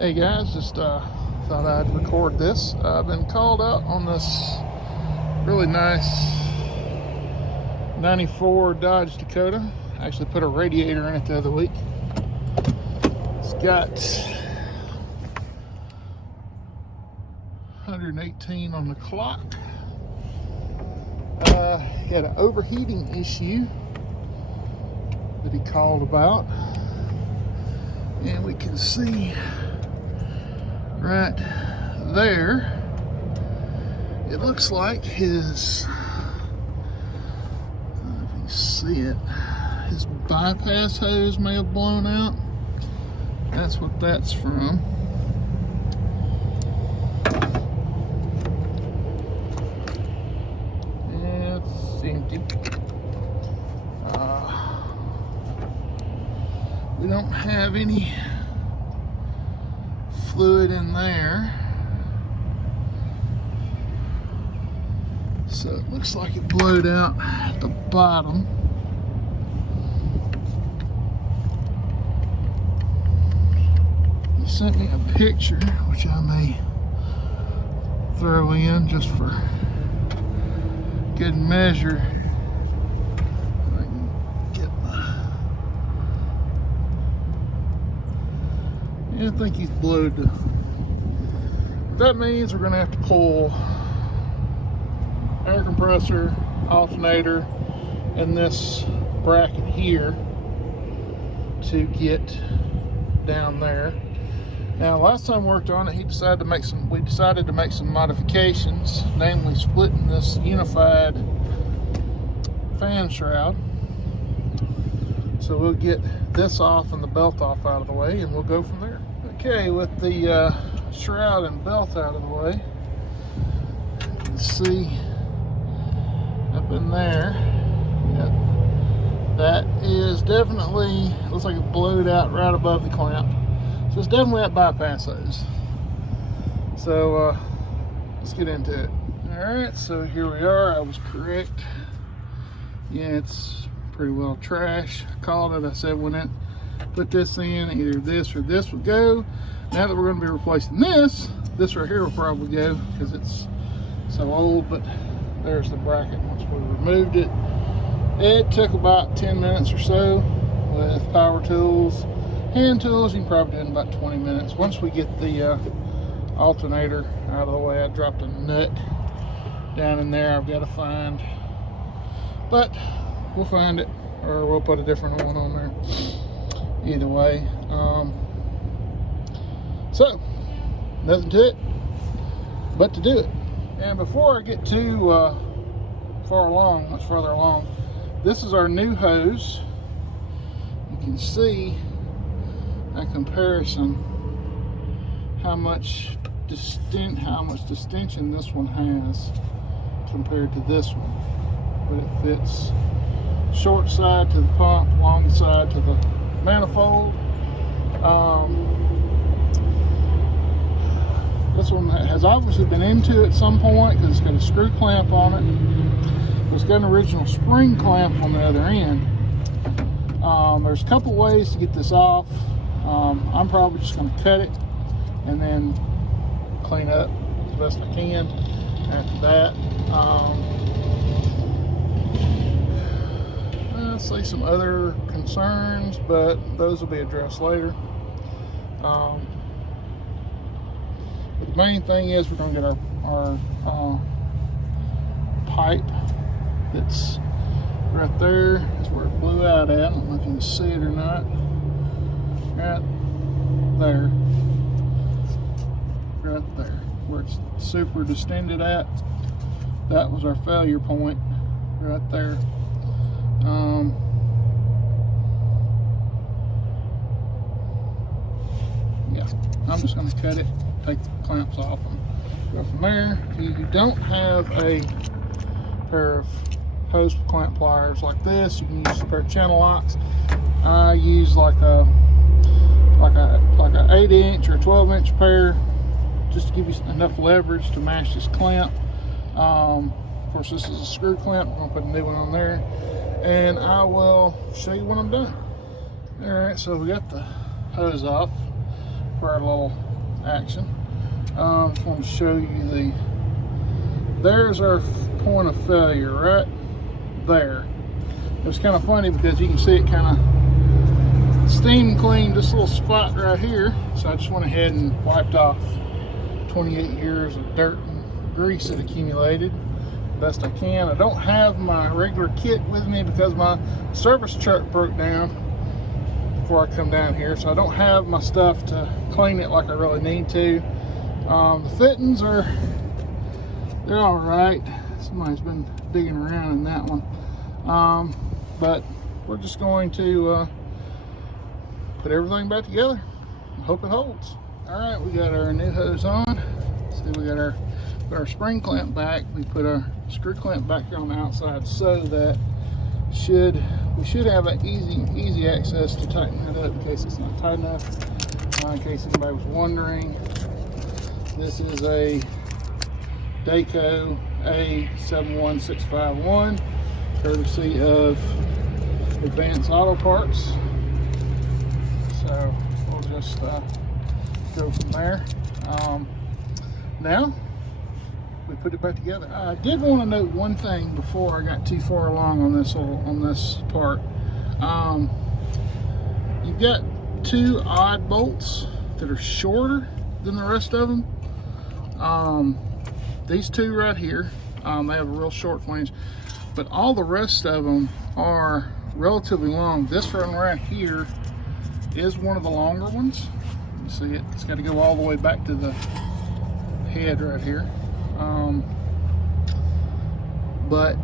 Hey guys, just thought I'd record this. I've been called out on this really nice 94 Dodge Dakota. I actually put a radiator in it the other week. It's got 118 on the clock. He had an overheating issue that he called about, and we can see right there, it looks like his, if you can see it, his bypass hose may have blown out. That's what that's from. It's empty. We don't have any fluid in there, so it looks like it blowed out at the bottom. He sent me a picture, which I may throw in just for good measure. I can get I think he's blowed. That means we're going to have to pull air compressor, alternator, and this bracket here to get down there. Now, last time we worked on it, we decided to make some modifications, namely splitting this unified fan shroud. So we'll get this off and the belt off out of the way, and we'll go from there. Okay, with the shroud and belt out of the way, you can see up in there, that is definitely, looks like it blowed out right above the clamp. So it's definitely that bypass hose. So let's get into it. Alright, so here we are. I was correct. Yeah, it's pretty well trash. I called it. I said when it put this in, either this or this would go. Now that we're going to be replacing this right here will probably go because it's so old, but there's the bracket once we removed it. It took about 10 minutes or so with power tools. Hand tools, you can probably do it in about 20 minutes. Once we get the alternator out of the way, I dropped a nut down in there I've got to find. But we'll find it, or we'll put a different one on there. Either way. So, nothing to it but to do it. And before I get too much further along, this is our new hose. You can see a comparison how much distension this one has compared to this one, but it fits short side to the pump, long side to the manifold. This one has obviously been into at some point because it's got a screw clamp on it. It's got an original spring clamp on the other end. There's a couple ways to get this off. I'm probably just going to cut it and then clean up as best I can after that. I'll say some other concerns, but those will be addressed later. But the main thing is we're going to get our pipe that's right there. That's where it blew out at. I don't know if you can see it or not. Right there, where it's super distended at. That was our failure point right there. Yeah, I'm just going to cut it, take the clamps off, and go from there. If you don't have a pair of hose clamp pliers like this, you can use a pair of channel locks. I use like a 8-inch or 12-inch pair, just to give you enough leverage to mash this clamp. Of course, this is a screw clamp. I'm going to put a new one on there, and I will show you when I'm done. All right, so we got the hose off for our little action. Just want to show you there's our point of failure right there. It was kind of funny because you can see it kind of steam cleaned this little spot right here. So I just went ahead and wiped off 28 years of dirt and grease that accumulated best I can. I don't have my regular kit with me because my service truck broke down before I come down here, so I don't have my stuff to clean it like I really need to. The fittings they're all right. Somebody's been digging around in that one, but we're just going to put everything back together. I hope it holds. All right, we got our new hose on. See, we got our spring clamp back. We put our screw clamp back here on the outside so that we should have an easy access to tighten that up in case it's not tight enough. In case anybody was wondering, this is a Dakota A71651, courtesy of Advanced Auto Parts. So we'll just go from there. Now we put it back together. I did want to note one thing before I got too far along on this part. You've got two odd bolts that are shorter than the rest of them. These two right here, they have a real short flange, but all the rest of them are relatively long. This one right here is one of the longer ones. You see it? It's got to go all the way back to the head right here. But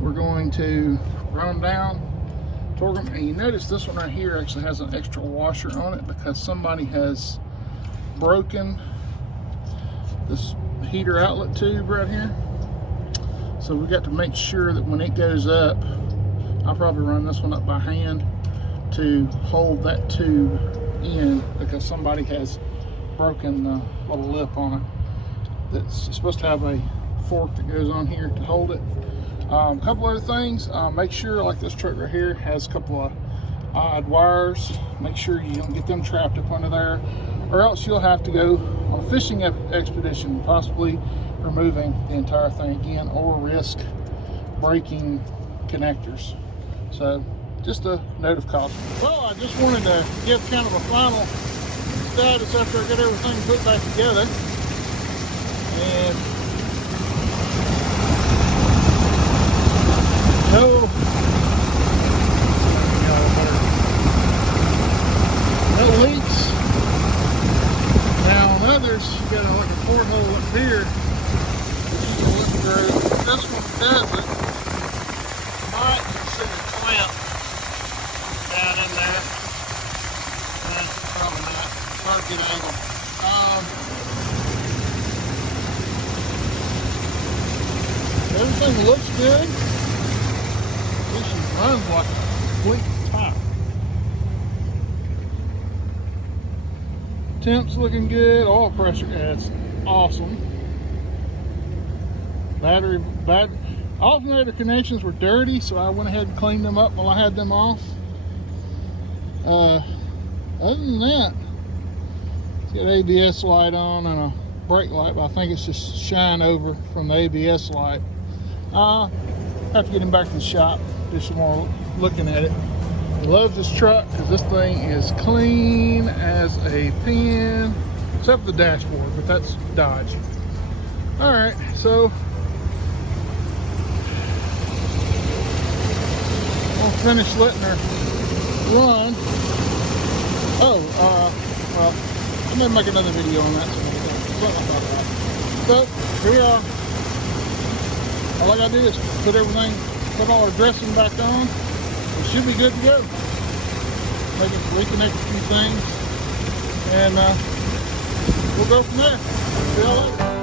we're going to run them down, torque them, and you notice this one right here actually has an extra washer on it because somebody has broken this heater outlet tube right here. So we got to make sure that when it goes up, I'll probably run this one up by hand to hold that tube in because somebody has broken the little lip on it. That's supposed to have a fork that goes on here to hold it. A couple other things, make sure, like this truck right here has a couple of odd wires. Make sure you don't get them trapped up under there, or else you'll have to go on a fishing expedition, possibly removing the entire thing again, or risk breaking connectors. So just a note of caution. Well, I just wanted to give kind of a final status after I get everything put back together. And no leaks. Now on others, you got like a porthole up here that you can look through. This one doesn't. Might see the clamp down in there. Probably not. It's hard to get an angle. Everything looks good. This runs like a complete top. Temp's looking good. Oil pressure, it's awesome. Alternator connections were dirty, so I went ahead and cleaned them up while I had them off. Other than that, it's got ABS light on and a brake light, but I think it's just shine over from the ABS light. Have to get him back to the shop, do some more looking at it. I love this truck because this thing is clean as a pin, except for the dashboard, but that's Dodge. All right, so I'll finish letting her run. Well, I may make another video on that. So here we are. All I gotta do is put all our dressing back on. It should be good to go. Maybe reconnect a few things, and we'll go from there. See y'all later.